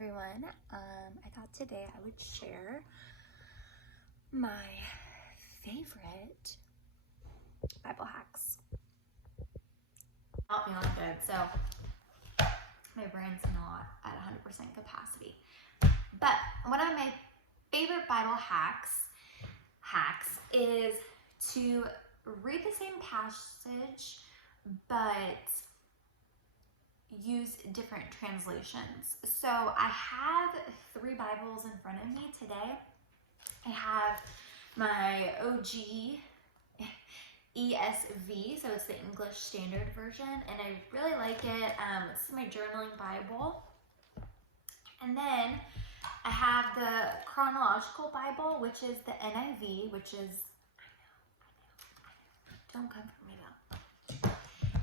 everyone. I thought today I would share my favorite Bible hacks. Not feeling good, so my brain's not at 100% capacity. But one of my favorite Bible hacks is to read the same passage, but use different translations. So I have 3 Bibles in front of me today. I have my OG ESV, so it's the English Standard Version, and I really like it. This is my journaling Bible. And then I have the Chronological Bible, which is the NIV, which is, don't come for me though.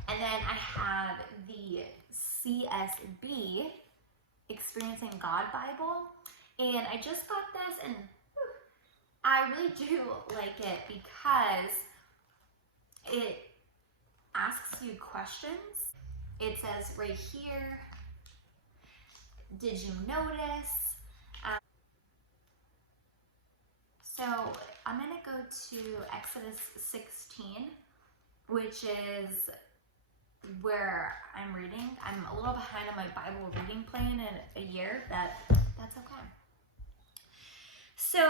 And then I have the CSB, Experiencing God Bible. And I just got this, and I really do like it because it asks you questions. It says right here, did you notice? So I'm going to go to Exodus 16, which is where I'm reading. I'm a little behind on my Bible reading plan in a year, but that's okay. So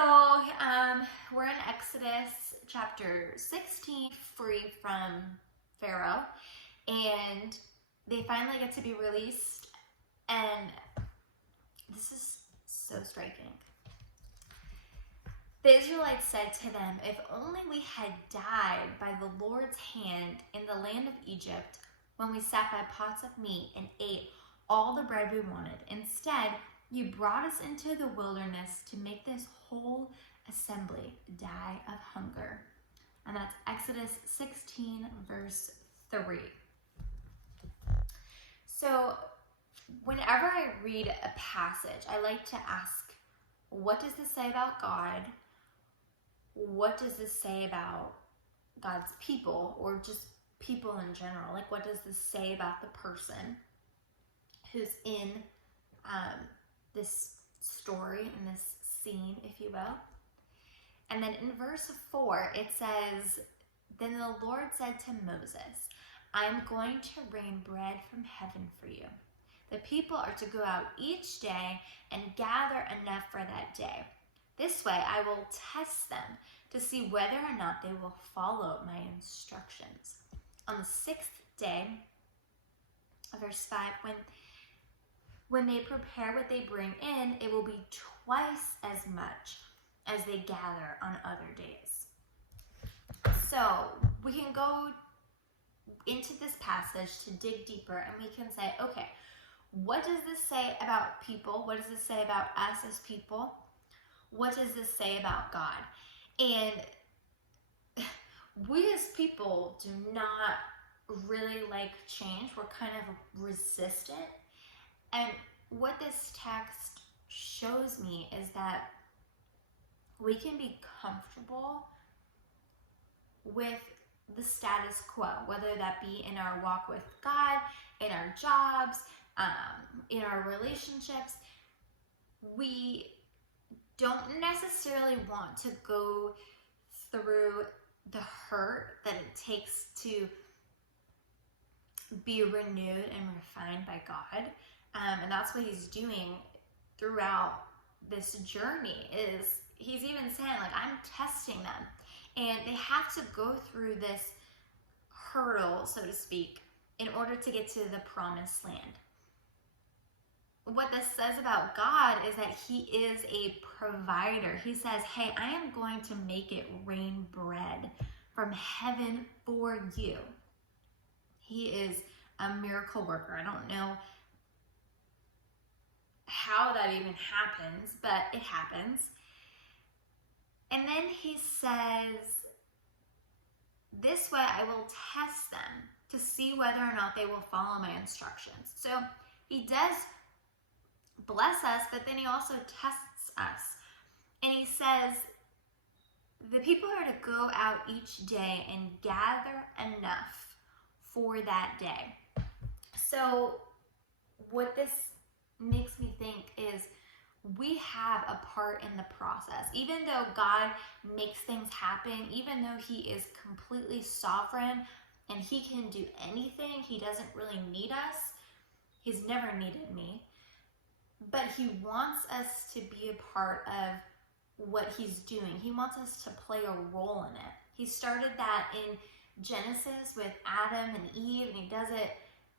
we're in Exodus chapter 16, free from Pharaoh, and they finally get to be released, and this is so striking. The Israelites said to them, "If only we had died by the Lord's hand in the land of Egypt, when we sat by pots of meat and ate all the bread we wanted. Instead, you brought us into the wilderness to make this whole assembly die of hunger." And that's Exodus 16, verse 3. So whenever I read a passage, I like to ask, what does this say about God? What does this say about God's people, or just people in general? Like, what does this say about the person who's in this story, in this scene, if you will? And then in verse 4, it says, "Then the Lord said to Moses, I am going to rain bread from heaven for you. The people are to go out each day and gather enough for that day. This way I will test them to see whether or not they will follow my instructions. On the 6th day," verse 5, when they prepare what they bring in, it will be twice as much as they gather on other days. So we can go into this passage to dig deeper, and we can say, okay, what does this say about people? What does this say about us as people? What does this say about God? And we as people do not really like change. We're kind of resistant. And what this text shows me is that we can be comfortable with the status quo, whether that be in our walk with God, in our jobs, in our relationships. We don't necessarily want to go through the hurt that it takes to be renewed and refined by God. And that's what he's doing throughout this journey. Is he's even saying, like, I'm testing them. And they have to go through this hurdle, so to speak, in order to get to the promised land. What this says about God is that he is a provider. He says, hey, I am going to make it rain bread from heaven for you. He is a miracle worker. I don't know how that even happens, but it happens. And then he says, this way I will test them to see whether or not they will follow my instructions. So he does bless us, but then he also tests us. And he says, the people are to go out each day and gather enough for that day. So what this makes me think is have a part in the process. Even though God makes things happen, even though he is completely sovereign and he can do anything, he doesn't really need us. He's never needed me. But he wants us to be a part of what he's doing. He wants us to play a role in it. He started that in Genesis with Adam and Eve, and he does it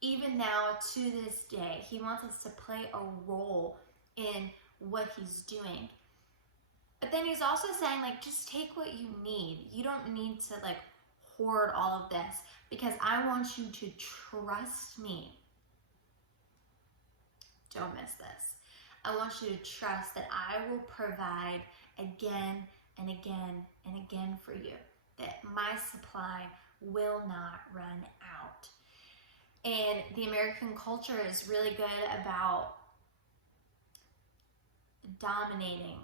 even now to this day. He wants us to play a role in what he's doing. But then he's also saying, like, just take what you need. You don't need to, like, hoard all of this, because I want you to trust me. Don't miss this. I want you to trust that I will provide again and again and again for you, that my supply will not run out. And the American culture is really good about dominating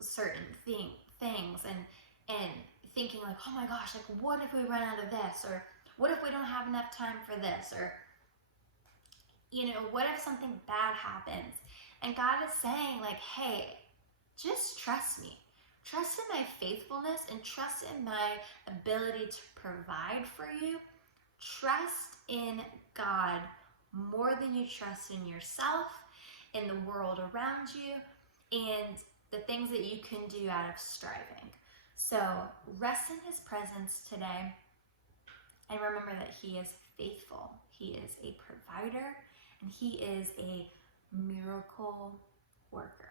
certain things and thinking like, oh my gosh, like what if we run out of this, or what if we don't have enough time for this, or what if something bad happens? And God is saying, like, hey, just trust me. Trust in my faithfulness and trust in my ability to provide for you. Trust in God more than you trust in yourself, in the world around you, and the things that you can do out of striving. So rest in his presence today and remember that he is faithful. He is a provider and he is a miracle worker.